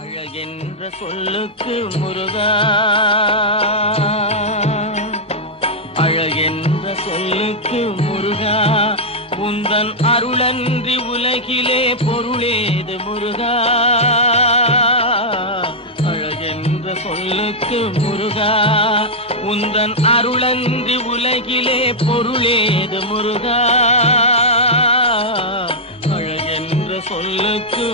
அழகென்ற சொல்லுக்கு முருகா, அழகென்ற சொல்லுக்கு முருகா, உந்தன் அருளன்றி உலகிலே பொருளேது முருகா. அழகென்ற சொல்லுக்கு முருகா, உந்தன் அருளன்றி உலகிலே பொருளேது முருகா. அழகென்ற சொல்லுக்கு